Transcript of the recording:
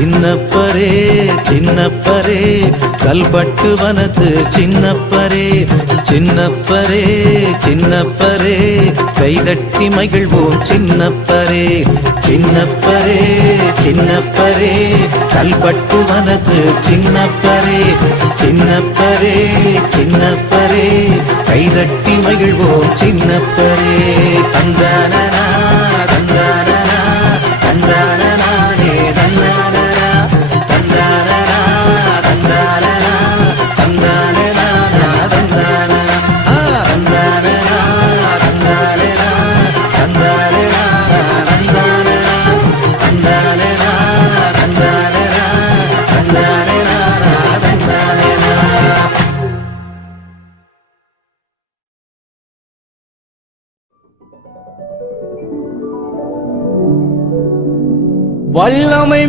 சின்னப்பரே சின்னப்பரே கல்பட்டு வனத்து சின்னப்பரே சின்னப்பரே சின்னப்பரே கைதட்டி மகிழ்வோம் சின்னப்பரே சின்னப்பரே சின்னப்பரே கல்பட்டு வனத்து சின்னப்பரே சின்னப்பரே சின்னப்பரே கைதட்டி மகிழ்வோம் சின்னப்பரே தந்தானா தந்தானா தந்தானே தந்தானா தந்தானா தந்தானா தந்தானே தந்தானா தந்தானா தந்தானா தந்தானே தந்தானா தந்தானே தந்தானா தந்தானே தந்தானே வல்லமை